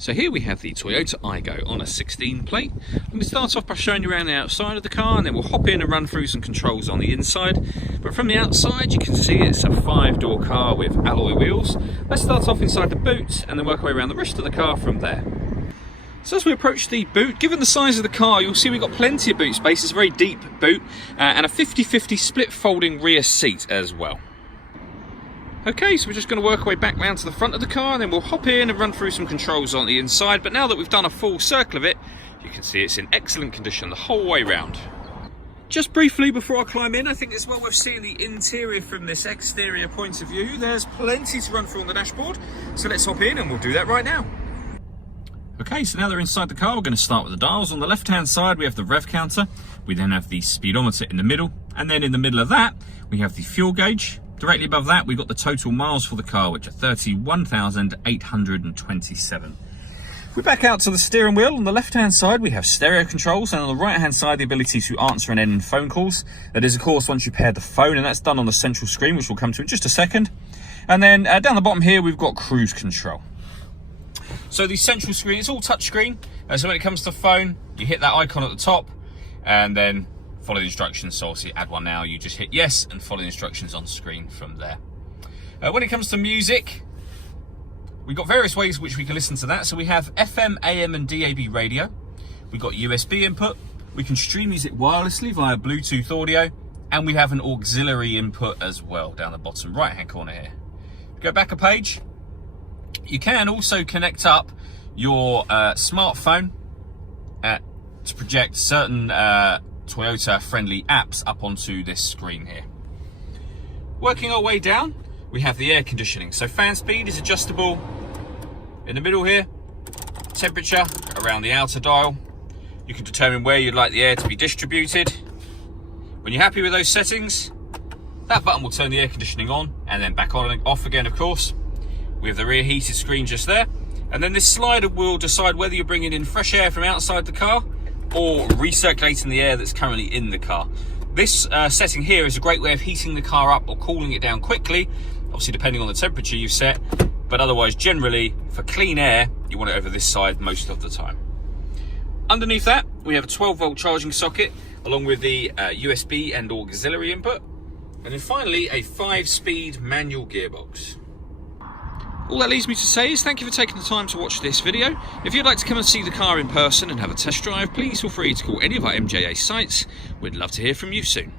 So here we have the Toyota Aygo on a 16 plate. I'm going to start off by showing you around the outside of the car, and then we'll hop in and run through some controls on the inside. But from the outside you can see it's a 5-door car with alloy wheels. Let's start off inside the boot and then work our way around the rest of the car from there. So as we approach the boot, given the size of the car, you'll see we've got plenty of boot space. It's a very deep boot and a 50-50 split folding rear seat as well. Okay, so we're just going to work our way back round to the front of the car, and then we'll hop in and run through some controls on the inside. But now that we've done a full circle of it, you can see it's in excellent condition the whole way round. Just briefly before I climb in, I think it's well worth seeing the interior from this exterior point of view. There's plenty to run through on the dashboard, so let's hop in and we'll do that right now. Okay, so now they're inside the car, we're going to start with the dials. On the left-hand side, we have the rev counter. We then have the speedometer in the middle, and then in the middle of that, we have the fuel gauge. Directly above that, we've got the total miles for the car, which are 31,827. We're back out to the steering wheel. On the left-hand side, we have stereo controls, and on the right-hand side, the ability to answer and end phone calls. That is, of course, once you pair the phone, and that's done on the central screen, which we'll come to in just a second. And then down the bottom here, we've got cruise control. So the central screen, it's all touchscreen. So when it comes to phone, you hit that icon at the top, and then follow the instructions. So obviously add one now, you just hit yes and follow the instructions on screen from there. When it comes to music, we've got various ways which we can listen to that. So we have FM, AM and DAB radio. We've got USB input. We can stream music wirelessly via Bluetooth audio, and we have an auxiliary input as well down the bottom right hand corner here. Go back a page. You can also connect up your smartphone to project certain Toyota friendly apps up onto this screen here. Working our way down, we have the air conditioning. So fan speed is adjustable in the middle here. Temperature around the outer dial. You can determine where you'd like the air to be distributed. When you're happy with those settings, that button will turn the air conditioning on and then back on and off again, of course. We have the rear heated screen just there. And then this slider will decide whether you're bringing in fresh air from outside the car or recirculating the air that's currently in the car. This setting here is a great way of heating the car up or cooling it down quickly, obviously depending on the temperature you've set, but otherwise generally for clean air you want it over this side most of the time. Underneath that we have a 12-volt charging socket along with the USB and auxiliary input, and then finally a 5-speed manual gearbox. All that leaves me to say is thank you for taking the time to watch this video. If you'd like to come and see the car in person and have a test drive, please feel free to call any of our MJA sites. We'd love to hear from you soon.